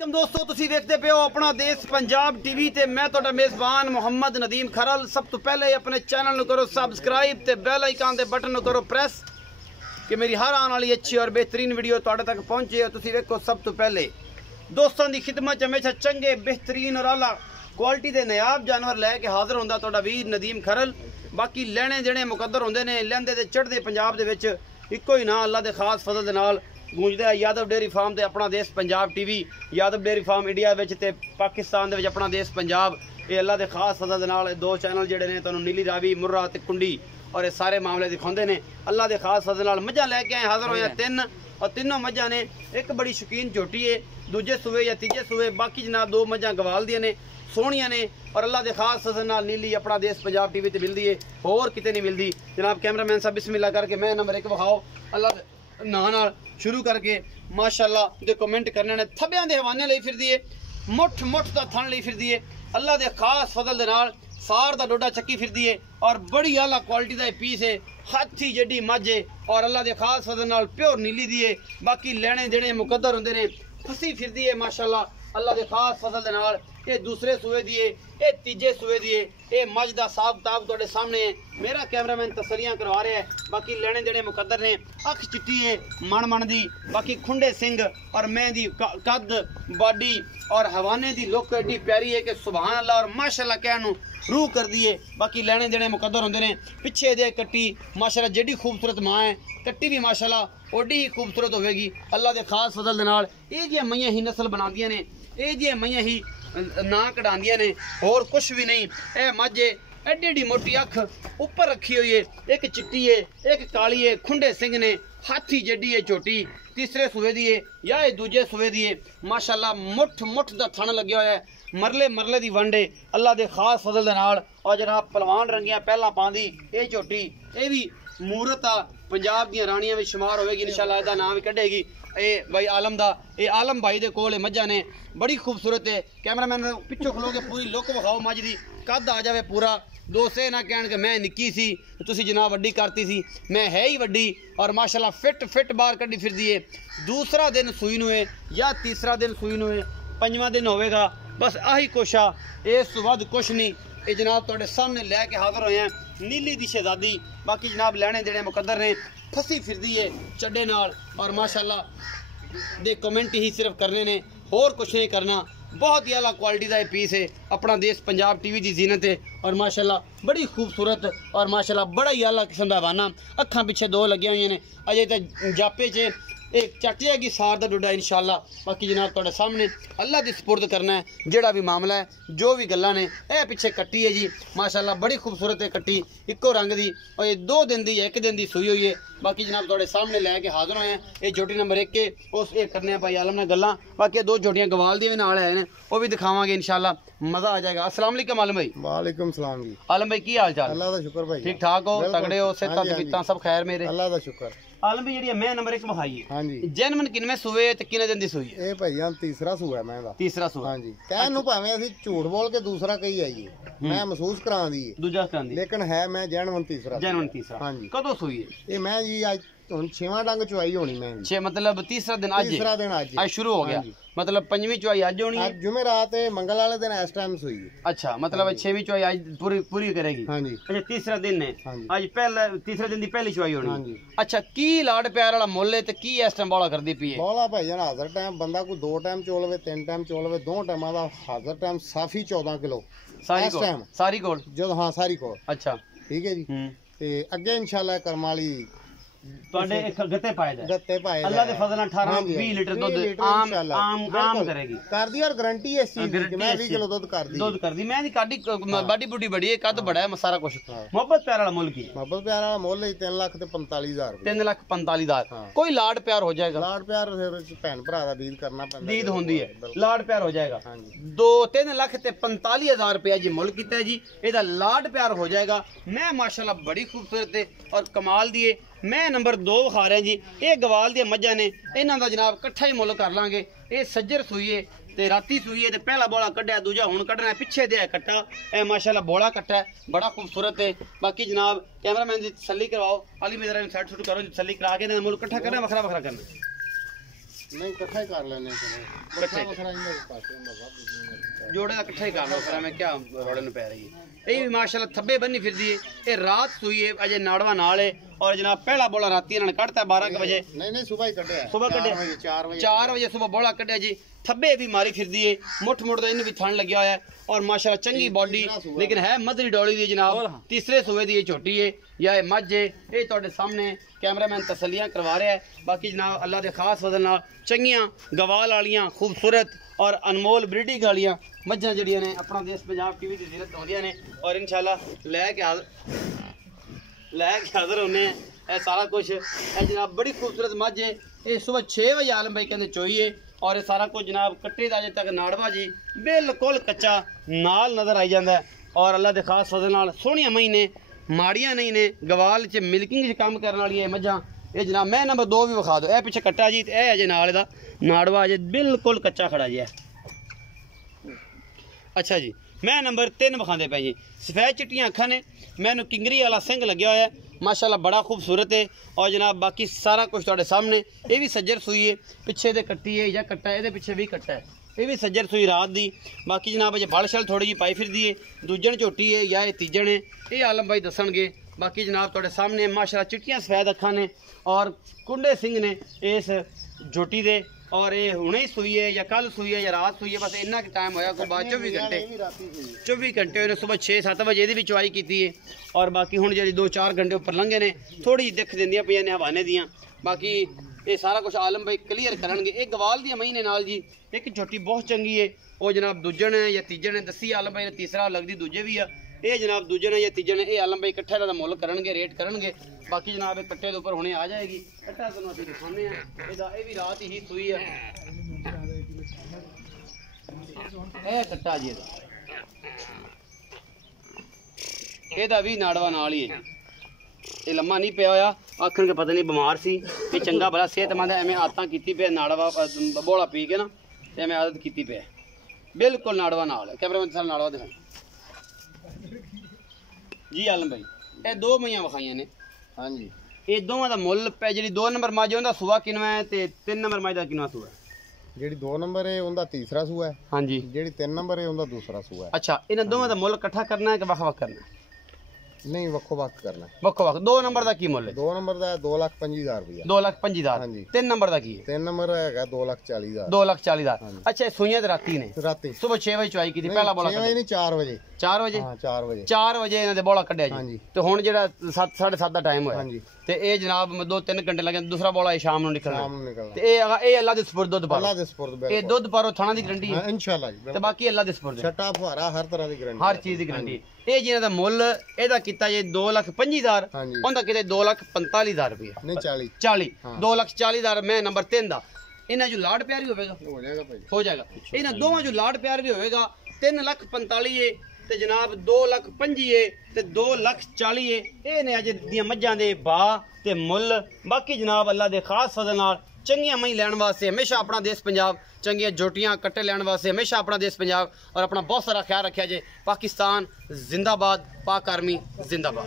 दोस्तों तुसी देखते पे हो अपना देश पंजाब टीवी ते मैं तुहाडा मेज़बान मोहम्मद नदीम खरल। सब तो पहले अपने चैनल नूं करो सब्सक्राइब ते बेल आइकन दे बटन नूं करो प्रेस कि मेरी हर आने वाली अच्छी और बेहतरीन वीडियो तुहाडे तक पहुंचे। तुसी देखो सब तो पहले दोस्तों की खिदमत हमेशा चंगे बेहतरीन और आला क्वालिटी के नायाब जानवर लैके हाजिर होंदा तुहाडा वीर नदीम खरल। बाकी लेने देने मुकद्दर होंदे ने, लैंदे ते चढ़दे पंजाब दे विच इक्को ही ना अल्लाह दे खास फजल दे नाल गूंजदा यादव डेयरी फार्म ते अपना देश Punjab TV. Yadav dairy farm India विच ते पाकिस्तान दे विच अपना देश पंजाब। ये अल्लाह दे खास फजल दे नाल दो चैनल जिहड़े ने तुहानूं नीली रावी मुर्रा ते कुंडी और ये सारे मामले दिखाते हैं। अल्लाह के खास फजल नाल मझां लैके आए हाजिर होए तीन और तीनों मझां ने एक बड़ी शौकीन झोटी है, दूजे सूए या तीजे सूए। बाकी जनाब दो मझां गवाल दियां ने, सोहणियां ने और अल्लाह के खास फजल नाल नीली अपना देश पंजाब टीवी ते मिलती है, होर किते नहीं मिलती। जनाब कैमरामैन साहब बिस्मिल्लाह करके मैं नंबर 1 विखाओ अल्लाह नाम नाल शुरू करके माशाअल्लाह दे कमेंट करने ने थब्बियां दे हवाने लई फिरदी है, मुठ मुठ दा थण लई फिरदी है। अल्लाह दे खास फजल दे नाल सार दा डोडा चक्की फिरदी है और बड़ी आला क्वालिटी दा पीस है, हाथी जड्डी मझ है और अल्लाह दे खास फजल नाल प्योर नीली दी है। बाकी लेने देने मुकद्दर होंदे ने, फसी फिरदी है माशाअल्लाह अल्लाह दे खास फजल दे नाल। ये दूसरे सूए दी है, ये तीजे सूए दी है। ये मझ दा साफ किताब तुहाडे सामने है, मेरा कैमरामैन तसलियां करवा रहा है। बाकी लेने देने मुकद्दर ने, अख चिट्टी है मन मन दी, बाकी खुंडे सिंग और मैं दी कद बॉडी और हवाने दी लुक एडी प्यारी है कि सुभान अल्लाह और माशाअल्लाह कहनू रूह कर दी है। बाकी लेने देने मुकद्दर होंदे ने। पिछे दे कट्टी माशाअल्लाह जेडी खूबसूरत माँ है, कट्टी भी माशाअल्लाह ओडी ही खूबसूरत होगी अल्लाह दे खास फजल दे नाल। ये जिहियां मईयां ही नस्ल बनांदियां ने, ये जिहियां मईयां ही ना कढ़ांदियां ने, होर कुछ भी नहीं। ए मझ एडी एडी मोटी अख ऊपर रखी हुई है, एक चिट्टी है एक काली है, खुंडे सिंह ने, हाथी जड्डी है छोटी, तीसरे सूए दी है या ये दूजे सूए दी है। माशाअल्लाह मुठ मुठ दा थण लग्या होया है, मरले मरले दी वंडे अल्लाह दे खास फजल दे नाल। और जनाब पलवान रंगियां पहला पांदी ये झोटी, ये भी मूरत आ पंजाब दी रानियां भी शुमार होगी इंशाअल्लाह, इसदा नाम भी कढेगी। ये भाई आलम दा, ये आलम भाई दे कोल मझां ने, बड़ी खूबसूरत है। कैमरामैन पिछों खलो के पूरी लुक विखाओ मझ दी, कद आ जावे पूरा। दोस्त ये ना कहण कि मैं निक्की सी तुसी जनाब वड्डी करती सी, मैं है ही वड्डी और माशाअल्लाह फिट फिट बाहर कड्डी फिरदी है। दूसरा दिन सूई नूं है या तीसरा दिन सूई नूं है, पंजवां दिन होवेगा, बस आही कुछ आ, इस वध कुछ नहीं। ये जनाब तुहाडे सामने लैके हाजिर होए हैं नीली दी शहजादी। बाकी जनाब लेने देने मुकद्दर ने, फसी फिरदी है चड्डे नाल और माशाअल्लाह दे कमेंट ही सिर्फ करने ने, होर कुछ नहीं करना। बहुत ही आला क्वालिटी का पीस है, अपना देश पंजाब टीवी की जीनत है और माशाअल्लाह बड़ी खूबसूरत और माशाअल्लाह बड़ा ही आला किस्म का हवाना। अखां पिछे दो लगे हुई ने, अजे तो जापे च एक चट जाएगी सार दा डोडा इंशाअल्लाह। बाकी जनाब तुहाडे सामने अल्लाह दी सपुर्द करना है जेड़ा भी मामला है, जो भी गल्लां ने। ए पिछे कट्टी है जी माशाअल्लाह बड़ी खूबसूरत है कट्टी, इक्को रंग दी और ये 2 दिन दी एक दिन दी सूई हुई है। बाकी जनाब तुहाडे सामने लैके हाजिर होए हैं। ये झोटी नंबर 1 के उस एक करने भाई आलम नाल गल्लां। बाकी 2 झोटियां गवाल दी भी नाल आए ने, वो भी दिखावांगे इंशाअल्लाह, मज़ा आ जाएगा। अस्सलाम वालेकुम आलम भाई। वालेकुम सलाम जी। आलम भाई की हाल चाल? अल्लाह दा शुक्र भाई, ठीक ठाक हो, तगड़े हो, सेहतां तबीयतां सब खैर मेरे? अल्लाह दा शुक्र। आलम भाई जी मैं नंबर 1 विखाई है, हां जी, जैनमन किनवे सूए ते किने दिन दी सूई है? ए भाईया तीसरा सूआ मैं दा। तीसरा सूआ, हां जी। कहन नु भाਵੇਂ ਅਸੀਂ ਝੂਠ बोल के दूसरा कही आईए, मैं महसूस करां दी दूजा करां दी, लेकिन है मैं जैनमन तीसरा। जैनमन तीसरा, हां जी। कदों सूई है ये? मैं जी आज ਹੁਣ 6ਵਾਂ ਡੰਗ ਚੁਆਈ ਹੋਣੀ ਮੈਂ ਜੀ। 6 मतलब तीसरा दिन आज, तीसरा दिन आज शुरू हो गया, मतलब 5वीं चुआई आज होनी है। जुमेरात मंगल वाले दिन इस टाइम सुई है। अच्छा, मतलब 6वीं चुआई आज पूरी करेगी। हां जी। अच्छा तीसरा दिन है आज, पहला तीसरे दिन दी पहली चुआई होनी। हां जी। अच्छा की लाड प्यार वाला मुੱਲ है ते की इस टाइम बौला करदी पई है? बौला भाई जान हाजिर टाइम बंदा कोई 2 टाइम चोलवे 3 टाइम चोलवे 2 टाइमां दा हाजिर टाइम साफी 14 किलो सारी कोल, सारी कोल जद। हां सारी कोल। अच्छा ठीक है जी। ते अगे इंशाल्लाह करम वाली ਤੁਹਾਡੇ ਇੱਕ ਗੱਤੇ ਪਾਏ ਦਾ, ਗੱਤੇ ਪਾਏ ਅੱਲਾ ਦੇ ਫਜ਼ਲ ਨਾਲ 18-20 ਲੀਟਰ ਦੁੱਧ ਆਮ ਕਰੇਗੀ। ਕਰਦੀ ਯਾਰ ਗਾਰੰਟੀ ਇਸ ਚੀਜ਼ ਦੀ ਕਿ ਮੈਂ 20 ਕਿਲੋ ਦੁੱਧ ਕਰਦੀ ਮੈਂ ਦੀ ਕਾਡੀ ਬਾਡੀ ਬੁੱਡੀ ਬੜੀ ਹੈ, ਕੱਦ ਬੜਾ ਹੈ, ਸਾਰਾ ਕੁਝ। ਮੁਹੱਬਤ ਪਿਆਰ ਵਾਲਾ ਮੁੱਲ ਕੀ? ਮੁਹੱਬਤ ਪਿਆਰ ਵਾਲਾ ਮੁੱਲ 3,45,000 ਰੁਪਏ। 3,45,000 ਕੋਈ ਲਾਡ ਪਿਆਰ ਹੋ ਜਾਏਗਾ? ਲਾਡ ਪਿਆਰ ਭੈਣ ਭਰਾ ਦਾ ਦੀਦ ਕਰਨਾ ਪੈਂਦਾ, ਦੀਦ ਹੁੰਦੀ ਹੈ, ਲਾਡ ਪਿਆਰ ਹੋ ਜਾਏਗਾ। 3,45,000 ਰੁਪਏ ਜੀ ਮੁੱਲ ਕੀਤਾ ਜੀ, ਇਹਦਾ ਲਾਡ ਪਿਆਰ ਹੋ ਜਾਏਗਾ। मैं माशाल्लाह बड़ी खूबसूरत है और कमाल दी है। मैं नंबर 2 विखा रहा जी, ये गवाल दी मझां ने, इन्हां दा जनाब इकट्ठा ही मुल कर लांगे। ये सज्जर सूई है ते राती सूई है ते पहला बोला कढ़िया, दूजा हुण कढ़ना है, पिछे दे कट्टा। ए माशाल्लाह बोला कट्टा है, बड़ा खूबसूरत है। बाकी जनाब कैमरामैन दी तसल्ली करवाओ, अली मेरा साइड शूट करो, तसल्ली करा के मुल इकट्ठा करना, वखरा वखरा करना। ਨਹੀਂ ਇਕੱਠਾ ਹੀ ਕਰ ਲੈਣੇ ਚਲੋ ਇਕੱਠੇ ਵੱਖਰਾ ਇਹਨਾਂ ਦੇ ਪਾਸੇ ਹੁੰਦਾ ਵੱਧ ਜੋੜੇ ਦਾ ਇਕੱਠਾ ਹੀ ਕਰ ਲਓ ਫਿਰ ਮੈਂ ਕਿਹਾ ਰੋੜੇ ਨੂੰ ਪੈ ਰਹੀ ਹੈ ਇਹ ਵੀ ਮਾਸ਼ਾਅੱਲਾ ਥੱਬੇ ਬੰਨੀ ਫਿਰਦੀ ਏ ਇਹ ਰਾਤ ਸੂਈ ਏ ਅਜੇ ਨਾੜਵਾ ਨਾਲ ਏ ਔਰ ਜਨਾਬ ਪਹਿਲਾ ਬੋਲਾ ਰਾਤੀ ਇਹਨਾਂ ਨੇ ਕੱਢਤਾ 12 ਵਜੇ ਨਹੀਂ ਸਵੇਰ ਹੀ ਕੱਢਿਆ ਸਵੇਰ ਕੱਢਿਆ 4 ਵਜੇ ਸਵੇਰ ਬੋਲਾ ਕੱਢਿਆ ਜੀ ਥੱਬੇ ਵੀ ਮਾਰੀ ਫਿਰਦੀ ਏ ਮੁੱਠ ਦਾ ਇਹਨੂੰ ਵੀ ਥਣ ਲੱਗਿਆ ਹੋਇਆ ਔਰ ਮਾਸ਼ਾਅੱਲਾ ਚੰਗੀ ਬਾਡੀ ਲੇਕਿਨ ਹੈ ਮਧਰੀ ਡੋਲੀ ਦੀ ਜਨਾਬ ਤੀਸਰੇ ਸੂਏ ਦੀ ਇਹ ਛੋਟੀ ਏ ਜਾਂ ਇਹ ਮੱਝ ਏ ਇਹ ਤੁਹਾਡੇ ਸਾਹਮਣੇ कैमरामैन तसलियां करवा रहा है बाकी जनाब अल्लाह के खास वजन नाल चंगियां गवाल वालियां खूबसूरत और अनमोल ब्रीडिंग वालियां मझां जड़ियां ने अपना देश पंजाब टीवी की जीरत आउंदियां ने और इंशाल्लाह लैके हाज़र होने ये सारा कुछ है जनाब बड़ी खूबसूरत मझ है ये सुबह 6 बजे आलम भाई कहते चोईए और ये सारा कुछ जनाब कट्टे दा अजे तक नाड़वा जी बिल्कुल कच्चा नाल नज़र आई जाता है और अल्लाह के खास वजन नाल सोहणियां महीने माड़ियां नहीं ने गवाल च मिल्किंग च काम करने वाली मझां ये जनाब मैं नंबर 2 भी विखा दो ए पिछे कट्टा जी ए अजे नाल दा नाड़वा अजे बिल्कुल कच्चा खड़ा जी है अच्छा जी मैं नंबर 3 विखांदे पे जी सफेद चिट्टियां अखां ने मैनू किंगरी वाला सिंह लग्या होया है माशाअल्लाह बड़ा खूबसूरत है और जनाब बाकी सारा कुछ तुहाडे सामने ये भी सज्जर सूई है पिछे दे कट्टी है या कट्टा है पिछे भी कट्टा है ये भी सज्जर सूई रात दी बाकी जनाब अजे बल शल थोड़ी जी पाई फिरदी है दूजन झोटी है या ये तीजन है ये आलम भाई दसणगे बाकी जनाब तुहाडे सामने माशाअल्लाह चिट्टियां सफेद अखां ने और कुंडे सिंह ने इस झोटी दे और ये हुणे ही सूई है या कल सूई है या रात सूई है बस इन्ना कि टाइम होया कोई बाद 24 घंटे उन्हें सुबह 6-7 बजे ये भी चवाई की है और बाकी हुण जी 2-4 घंटे उपर लंघे ने थोड़ी दिख देंदियां पईयां ने हवाने दियां बाकी ये सारा कुछ आलम भाई क्लीयर करनगे एक गवाल दी महीने नाल जी एक झोटी बहुत चंगी है वो जनाब दूजन है या तीजन है दसी आलम भाई ने तीसरा लगती दूजे भी है ये जनाब दूजन है या तीजन है ये आलम भाई इकट्ठे दा मुल करनगे रेट करनगे बाकी जनाब एक कट्टे दे उपर हुणे आ जाएगी कट्टा तुहानूं असीं दिखाने हैं इहदा ये भी रात ही सूई है ए कट्टा जी इहदा भी नाड़वा नाल ही है ये लम्मा नहीं पिया होया आखन के पता नहीं बीमार सी ये चंगा भला सेहतमंद है एवें आदतां कीती पे नाड़वा बोला पी के ना ते एवें आदत कीती पे बिल्कुल नाड़वा नाल है कैमरामैन साहब नाड़वा दिखाओ जी आलम भाई ये 2 मईयां विखाइयां ने हाँ जी ये दोवां दा मुੱਲ पै ਜਿਹੜੀ 2 नंबर मझ ਉਹਦਾ ਸੂਆ ਕਿਨਵਾ ਹੈ ਤੇ 3 ਨੰਬਰ ਮੱਝ ਦਾ ਕਿਨਵਾ ਸੂਆ ਹੈ ਜਿਹੜੀ 2 ਨੰਬਰ ਹੈ ਉਹਦਾ ਤੀਸਰਾ ਸੂਆ ਹੈ ਹਾਂਜੀ ਜਿਹੜੀ 3 ਨੰਬਰ ਹੈ ਉਹਦਾ ਦੂਸਰਾ ਸੂਆ ਹੈ ਅੱਛਾ ਇਹਨਾਂ ਦੋਵਾਂ ਦਾ ਮੁੱਲ ਇਕੱਠਾ ਕਰਨਾ ਹੈ ਕਿ ਵੱਖ-ਵੱਖ ਕਰਨਾ ਹੈ ਨਹੀਂ ਵੱਖੋ ਵੱਖ ਕਰਨਾ ਵੱਖ-ਵੱਖ 2 ਨੰਬਰ ਦਾ ਕੀ ਮੁੱਲ ਹੈ 2 ਨੰਬਰ ਦਾ 2,25,000 ਰੁਪਇਆ 2,25,000 ਹਾਂਜੀ 3 ਨੰਬਰ ਦਾ ਕੀ ਹੈ 3 ਨੰਬਰ ਹੈਗਾ 2,40,000 2,40,000 ਅੱਛਾ ਇਹ ਸੂਈਆਂ ਤੇ ਰਾਤੀ ਨੇ ਰਾਤੀ ਸਵੇਰ 6 ਵਜੇ ਚੁਆਈ ਕੀਤੀ ਪਹਿਲਾ ਬੋਲਾ 6 ਵਜੇ ਨਹੀਂ 4 ਵਜੇ 4 ਵਜੇ ਹਾਂ 4 ਵਜੇ 4 ਵਜੇ ਇਹਨਾਂ ਦੇ ਬੋਲਾ ਕੱਢਿਆ ਜੀ ਹਾਂਜੀ ਤੇ ਹੁਣ ਜਿਹੜਾ 7:30 ਦਾ ਟਾਈਮ ਹੋਇਆ ਹਾਂਜੀ ਤੇ ਇਹ ਜਨਾਬ 2-3 ਘੰਟੇ ਲੱਗੇ ਦੂਸਰਾ ਬੋਲਾ ਸ਼ਾਮ ਨੂੰ ਨਿਕਲਣਾ ਸ਼ਾਮ ਨੂੰ ਨਿਕਲਣਾ ਤੇ ਇਹ ਅੱਲਾ ਦੇ ਸਪੁਰਦ ਦੁੱਧ ਅੱਲਾ ਪਾਰੋ ਦੇ ਸਪੁਰਦ ਇਹ ਦੁੱਧ ਪਾਰੋ ਥਾਣਾ ਦੀ ਗਰੰਟੀ ਹੈ ਇਨਸ਼ਾਅੱਲਾ ਜੀ ਤੇ ਬਾਕੀ ਅੱਲਾ ਦੇ ਸਪੁਰਦ ਛੱਟਾ ਫੁਹਾਰਾ ਹਰ ਤਰ੍ਹਾਂ ਦੀ ਗਰੰਟੀ ਹਰ ਚੀਜ਼ ਦੀ ਗਰੰਟੀ ਇਹ ਜਿਹਨਾਂ ਦਾ ਮੁੱਲ ਇਹਦਾ ਕੀਤਾ ਜੇ 2,25,000 ਹਾਂਜੀ ਉਹਦਾ ਕਿਤੇ 2,45,000 ਰੁਪਏ ਨਹੀਂ 40 40 2,40,000 ਮੈਂ ਨੰਬਰ 3 ਦਾ ਇਹਨਾਂ ਜੋ ਲਾਡ ਪਿਆਰੀ ਹੋਵੇਗਾ ਹੋ ਜਾਏਗਾ ਭਾਈ ਹੋ ਜਾਏਗਾ ਇਹਨਾਂ ਦੋਵਾਂ ਜੋ ਲਾਡ ਪਿਆਰੀ ਹੋਵੇਗਾ 3,45,000 ਤੇ ਜਨਾਬ 2,25,000 ਤੇ 2,40,000 ਇਹ ਨੇ ਅਜੇ ਦੀਆਂ ਮੱਝਾਂ ਦੇ ਭਾ ਤੇ ਮੁੱਲ ਬਾਕੀ ਜਨਾਬ ਅੱਲਾ ਦੇ ਖਾਸ ਫਜ਼ਲ ਨਾਲ ਚੰਗੀਆਂ ਮਹੀਂ ਲੈਣ ਵਾਸਤੇ ਹਮੇਸ਼ਾ ਆਪਣਾ ਦੇਸ਼ ਪੰਜਾਬ ਚੰਗੀਆਂ ਜੋਟੀਆਂ ਕੱਟੇ ਲੈਣ ਵਾਸਤੇ ਹਮੇਸ਼ਾ ਆਪਣਾ ਦੇਸ਼ ਪੰਜਾਬ ਔਰ ਆਪਣਾ ਬਹੁਤ ਸਾਰਾ ਖਿਆਲ ਰੱਖਿਆ ਜੇ ਪਾਕਿਸਤਾਨ ਜ਼ਿੰਦਾਬਾਦ ਪਾਕ ਆਰਮੀ ਜ਼ਿੰਦਾਬਾਦ